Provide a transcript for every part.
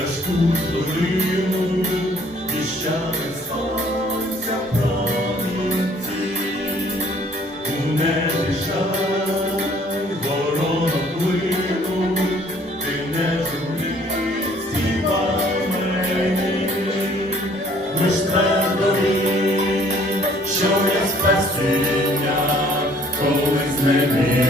тяжку долину, піщане сонця промінці, у небі шай, ворона плину, ти не журі, співай мені, ми ж твердові, що є спасіння, коли з ними.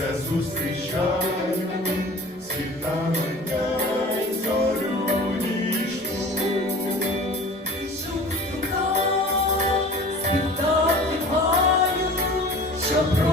сонце зустрічай, світанок дай зорю нічну. Щоб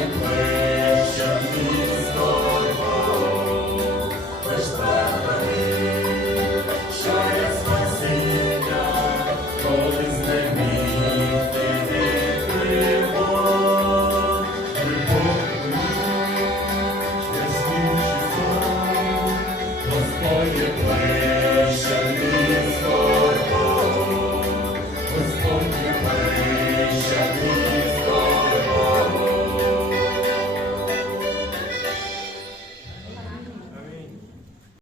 and praise.